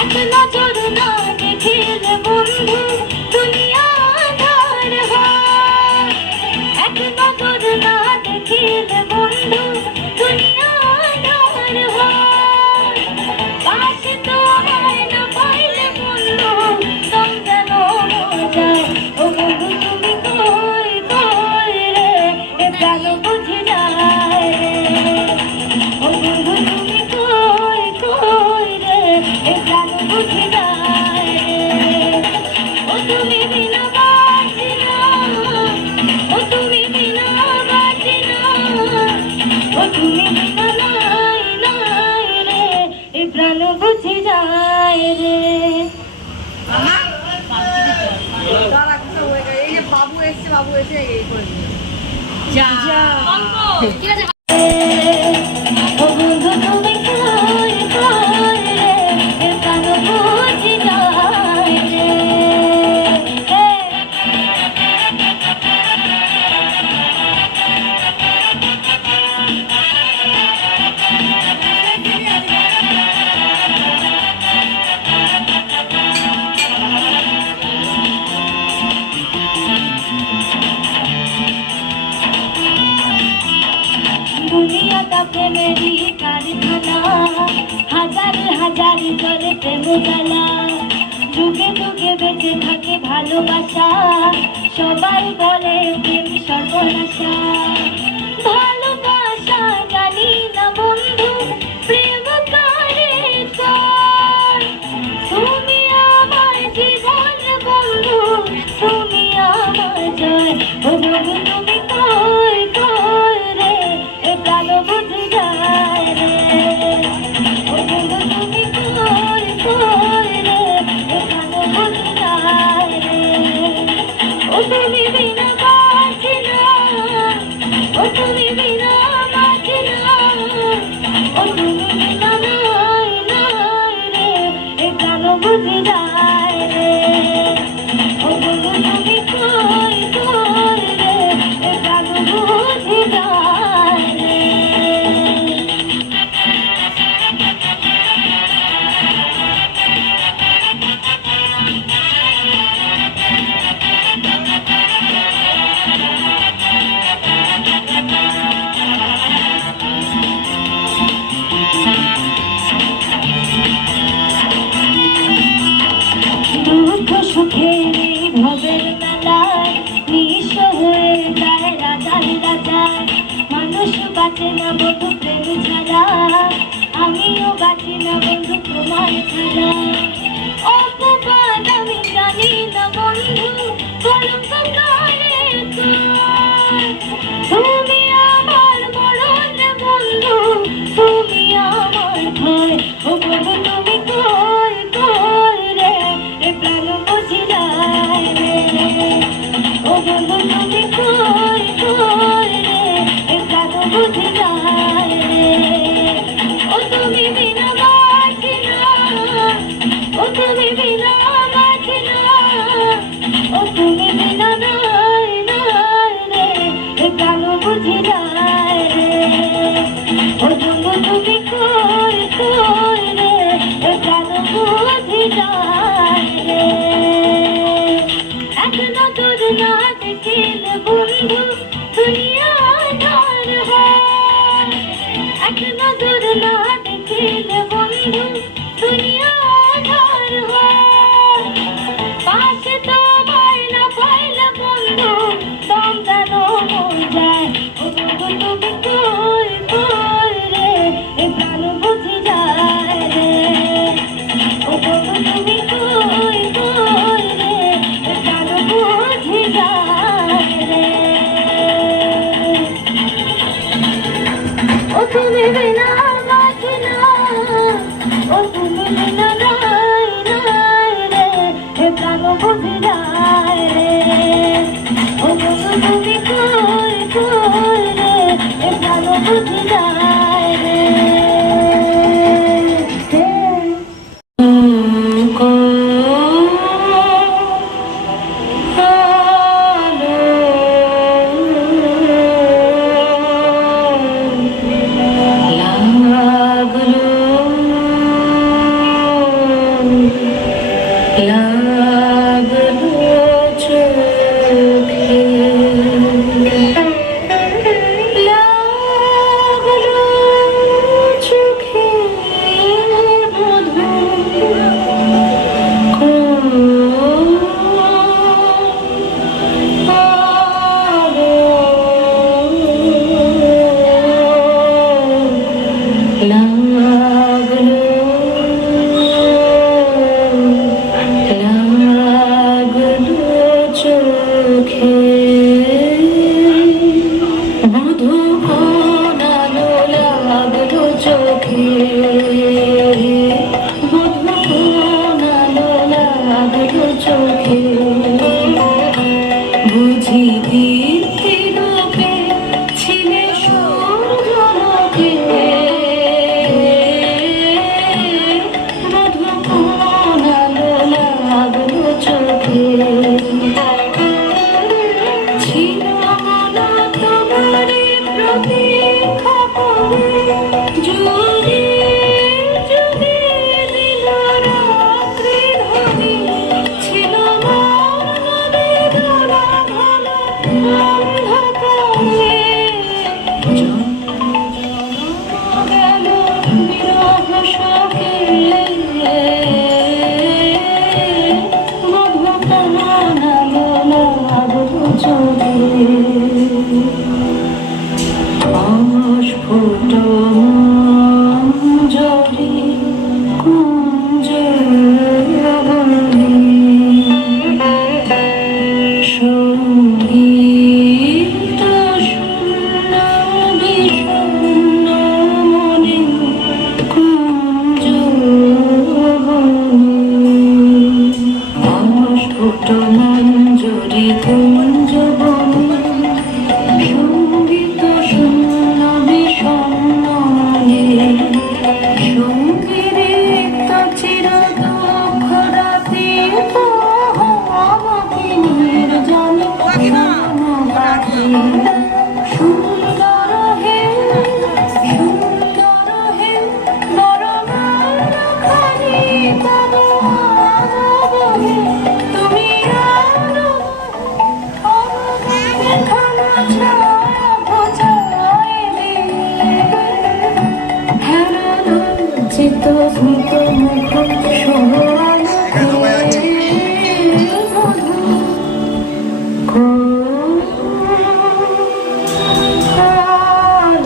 এক নজর না দেখিলে বন্ধু দুনিয়া আঁধার হয় এক নজর না দেখিলে বন্ধু দুনিয়া আঁধার হয় পাশে তো আমায় না পাইলে বন্ধু দম যেন যায় ও বন্ধু তুমি কই কই রে এ প্রাণ বুঝি যায় ও বন্ধু তুমি কই কই রে এ প্রাণ বুঝি যায় ও তুমি বিনা বাঁচি না ও তুমি বিনা বাঁচি না ও তুমি বিনা নাই নাই রে এ প্রাণ বুঝি যায় রে দাঁড়া, কিছু হয়ে গেছে। এই যে বাবু এসে এই করে দিল। ও বন্ধু তুমি কই কই রে এ প্রাণ বুঝি যায় রে দুনিয়াটা প্রেমেরই কারখানা হাজার হাজার জলে প্রেম জ্বালা যুগে যুগে বেঁচে থাকে ভালোবাসা সবাই বলে প্রেম সর্বনাশা ভালোবাসা জানি না বন্ধু প্রেম কারে তোর তুমি আমার জীবন বন্ধু তুমি আমার জয় ও বন্ধু তুমি কই কই রে এ প্রাণ বুঝি যায় রে ও বন্ধু তুমি কই কই রে এ প্রাণ বুঝি যায় রে ও তুমি বিনা বাঁচি না ও তুমি বিনা বাঁচি না ও তুমি বিনা নাই নাই রে এ প্রাণ বুঝি যায় রে ও বন্ধু তুমি কই কই রে এ প্রাণ বুঝি যায় রে বাঁচে না বন্ধু প্রেম ছাড়া, আমিও বাঁচি না বন্ধু তোমার ছাড়া। অপবাদ আমি জানি না বন্ধু, কলঙ্ক কারে তোর। তুমি আমার মরণ বন্ধু, তুমি আমার ভয়। ও বন্ধু তুমি কই কই রে, এ প্রাণ বুঝিলাই রে। ও বন্ধু তুমি কই কই রে, এ প্রাণ বুঝিলাই রে। ও তুমি বিনা বাঁচি না, ও তুমি বিনা বাঁচি না, ও তুমি বিনা নাই নাই রে, এ প্রাণ বুঝিলাই রে। ও বন্ধু তুমি কই কই রে, এ প্রাণ বুঝিলাই রে। এক নজর না দেখিলে বন্ধু দুনিয়া আঁধার হয়, এক নজর না দেখিলে বন্ধু দুনিয়া আঁধার হয়। পাশে তোমায় না পাইলে বন্ধু দম যেন মরে যায়। ও বন্ধু তুমি কই কই রে, এ প্রাণ বুঝি যায় রে। ও বন্ধু তুমি কই কই রে, এ প্রাণ বুঝি যায় রে। ও তুমি বিনা বাঁচি না, ও তুমি বিনা নাই নাই রে, এ প্রাণ বুঝি যায় রে। ও বন্ধু তুমি কই কই রে, এ প্রাণ বুঝি যায় রে।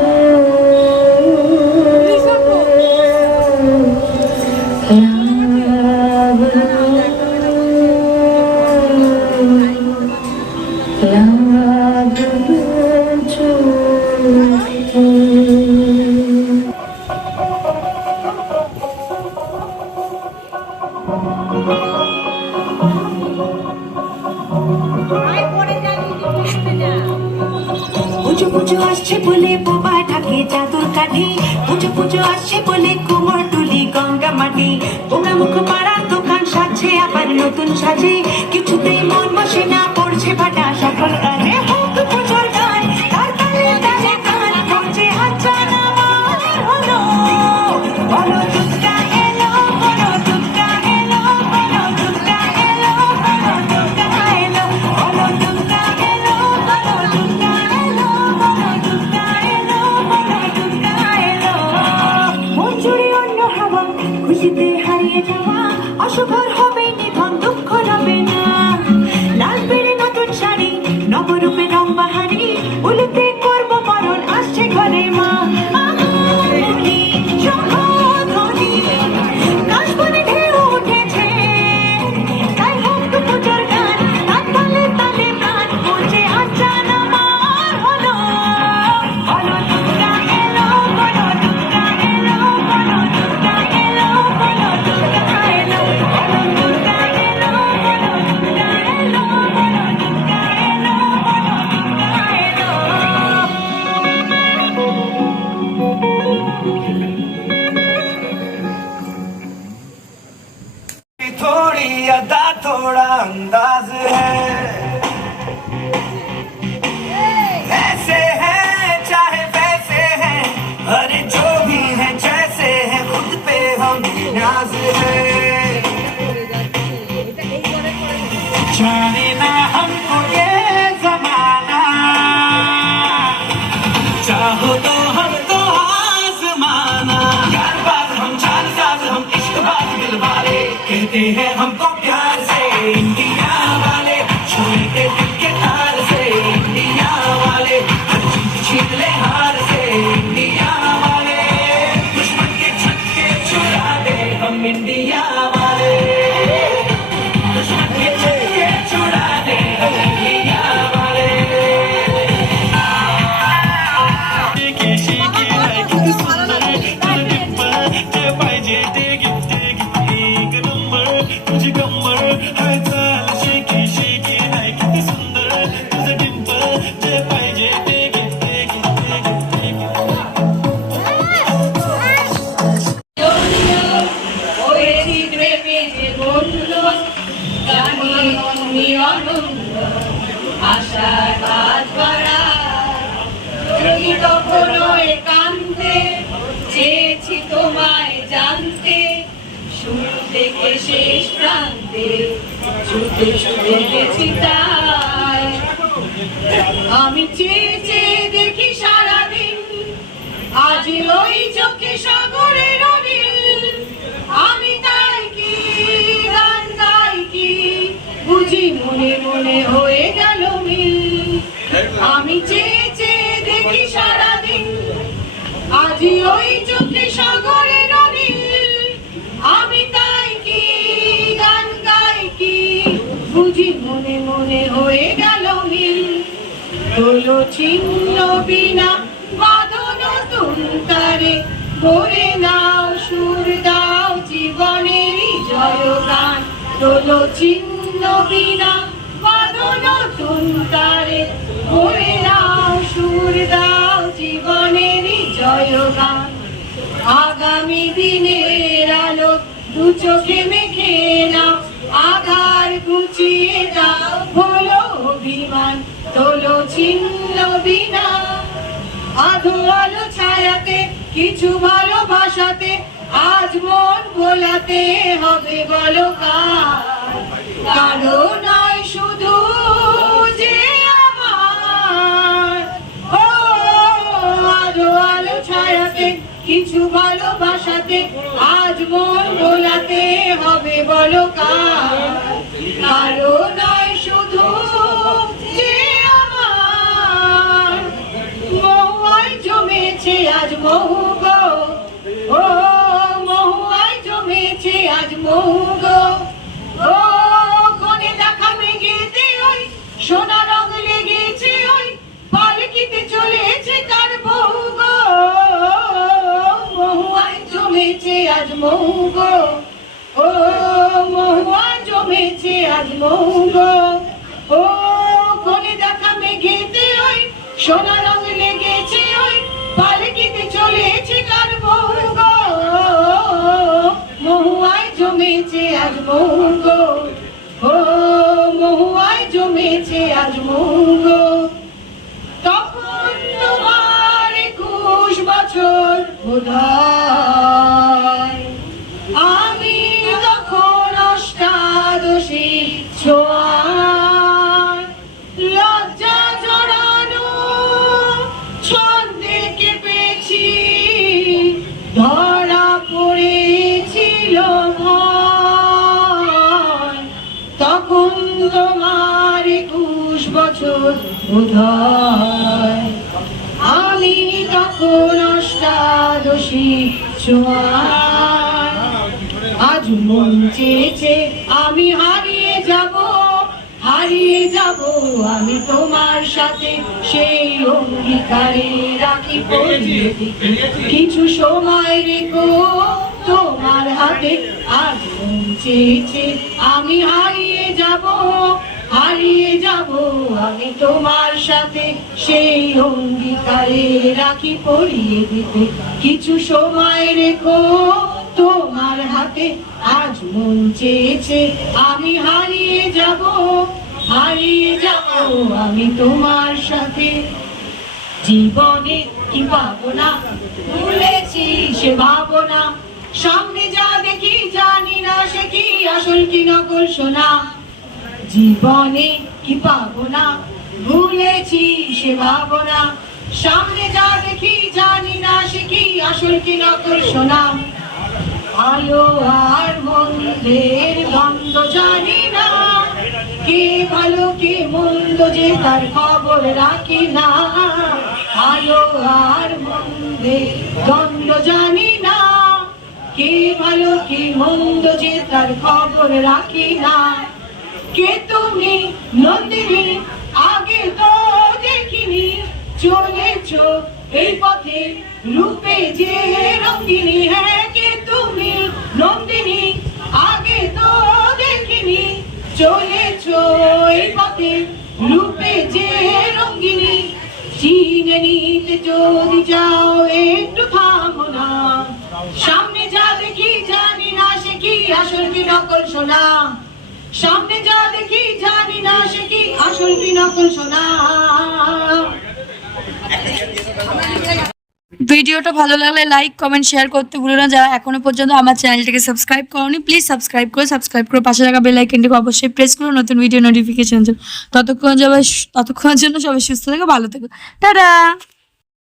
Oh বলে বোবা ঢাকে চাদর কাঠি, পুজো পুজো আসছে বলে কোমর তুলি গঙ্গা মাটি। পোড়া মুখ পাড়ার দোকান সাজছে আবার নতুন সাজে, কিছুতেই মন বসে না, পড়ছে ভাটা সকল কাজে। হোক পুজোর গান, তার তালে তালে গান, পড়ছে আচ্ছানা আমার হলো। বলো দুর্গা এলো, বলো দুর্গা এলো, বলো দুর্গা এলো, বলো দুর্গা এলো, বলো দুর্গা এলো, বলো দুর্গা এলো, বলো দুর্গা এলো, বলো দুর্গা এলো। মন জুড়ে অন্য হাওয়া, খুশিতে হারিয়ে যাওয়া, অশুভর হবে নিধন, দুঃখ রবে না। লাল পেড়ে নতুন শাড়ি, নবরূপে রং বাহারি, উলুতে করবো বরণ, আসছে ঘরে মা। আগুনি শঙ্খধ্বনি, কাশবনে ঢেউ উঠেছে, তাই হোক পুজোর গান, তার তালে তালে প্রাণ, পড়ছে আচ্ছান আমার হলো। বলো দুর্গা এলো, বলো দুর্গা এলো, বলো দুর্গা এলো, বলো দুর্গা এলো, বলো দুর্গা এলো, বলো দুর্গা এলো, বলো দুর্গা এলো, বলো दुर्गा एलो। थोड़ी अदा थोड़ा अंदाज है, ऐसे है चाहे वैसे है, अरे जो भी है जैसे है, खुद पे हम नाज है। जाने ना हमको ये जमाना, चाहो तो हमको आजमाना। यार बात हम चार साज, हम इश्क बात दिल वाले, कहते हैं हमको प्यार से इंडिया वाले। छूटे दिल के तार से इंडिया वाले, हर चीज छीन ले हार से इंडिया वाले। दुश्मन के छक्के छुड़ा दे हम इंडिया वाले, दुश्मन के छक्के छुड़ा दे हम इंडिया वाले। হয়েছি প্রেমে যে বন্ধু, জানি তুমি অনন্ত, আশার হাত বাড়ায়। যদি কখনো একান্তে চেয়েছি তোমায় জানতে, শুরু থেকে শেষ প্রান্তে ছুটে ছুটে গেছি তাই। আমি চেয়ে চেয়ে দেখি সারাদিন, আজ ওই চোখে সাগরের নীল। আমি তাই কি গান গাই কি, বুঝি মনে মনে হয়ে গেল মিল। আমি চেয়ে চেয়ে দেখি সারাদিন, আজ ওই চোখে সাগরের নীল। আমি তাই কি গান গাই কি, বুঝি মনে মনে হয়ে গেল মিল। হলো ছিন্ন বিনা বাঁধন তুমতারে, ভরে নাও সুর দাও জীবনেরই জয়গান। হলো ছিন্ন বিনা বাঁধন তুমতারে, ভরে নাও সুর দাও জীবনেরই জয়গান। আগামী দিনের আলো দু চোখে মেখে নাও, আধার ঘুচিয়ে দাও হলো অভিমান। তোলো ছিন্ন বিনা আধো আলো ছায়াতে, কিছু ভালোবাসাতে, আজ মন ভোলাতে হবে বলো কার। কারো নয় শুধু যে আমার, ও আধো আলো ছায়াতে, কিছু ভালোবাসাতে, আজ মন ভোলাতে হবে বলো কার। কারো নয় শুধু যে আমার, মহুয়ায় জমেছে আজ মহু গো, ও মহুয়ায় জমেছে আজ মহু গো। ও কোনে দেখা মেঘেতে ওই সোনা রং লেগেছে, ওই পালকিতে চলেছে কার বহু গো। মহুয়ায় জমেছে আজ মহু গো, ও মহুয়া জমেছে আজ মহু গো। ও কোনে দেখা মেঘেতে ওই সোনা রং লেগেছে, ওই জমেছে আজ মৌগ, ও মহুয়ায় জমেছে আজ মৌগ। তখন তোমার 21 বছর বোধহয়, আমি তখন অষ্টাদশী ছোঁয়ায়। লজ্জা জড়ানো ছন্দে কেঁপেছি, ধরা পড়েছিল ভয়। তখন তোমার 21 বছর বোধহয়, আমি তখন অষ্টাদশী ছোঁয়ায়। আজ মন চেয়েছে আমি হারিয়ে যাব, হারিয়ে যাব আমি তোমার সাথে, সেই অঙ্গীকারে রাখি পরিয়ে দিতে কিছু সময় রেখো তোমার হাতে। আজ মন চেয়েছে আমি হারিয়ে যাব, হারিয়ে যাব আমি তোমার সাথে, সেই অঙ্গীকারে রাখি পরিয়ে দিতে কিছু সময় রেখো তোমার হাতে। আজ মন চেয়েছে আমি হারিয়ে যাব, হারিয়ে যাব আমি তোমার সাথে। জীবনে কি পাবো না ভুলেছি সে ভাবনা, সামনে যা দেখি জানি না সে কি আসল কি নকল সোনা। জীবনে কি পাবো না ভুলেছি সে ভাবনা, সামনে যা দেখি জানি না সে কি আসল কি নকল সোনা। ভালো আর মন্দের দ্বন্দ্ব জানি না, কে ভালো কে মন্দ যে তার খবর রাখি না। ভালো আর মন্দের দ্বন্দ্ব জানি না, কে ভালো কে মন্দ যে তার খবর রাখি না। কে তুমি নন্দিনী আগে তো দেখিনি, চলেছো এই পথে রূপে যে রঙ্গিনী। হ্যাঁ কে তুমি নন্দিনী আগে তো দেখিনি, চলেছো এই পথে রূপে যে রঙ্গিনী। চিনে নিতে যদি যাও একটু থামো না, সামনে যা দেখি জানি না সে কি আসল কি নকল সোনা। সামনে যা দেখি জানি না সে কি আসল কি নকল সোনা। ভিডিওটা ভালো লাগলে লাইক কমেন্ট শেয়ার করতে ভুলো না। যারা এখনো পর্যন্ত আমার চ্যানেলটিকে সাবস্ক্রাইব করোনি প্লিজ সাবস্ক্রাইব করে পাশে থাকা বেল আইকনটিকে অবশ্যই প্রেস করো নতুন ভিডিও নোটিফিকেশন। ততক্ষণের জন্য সবাই সুস্থ থেকো, ভালো থেকো, টাটা।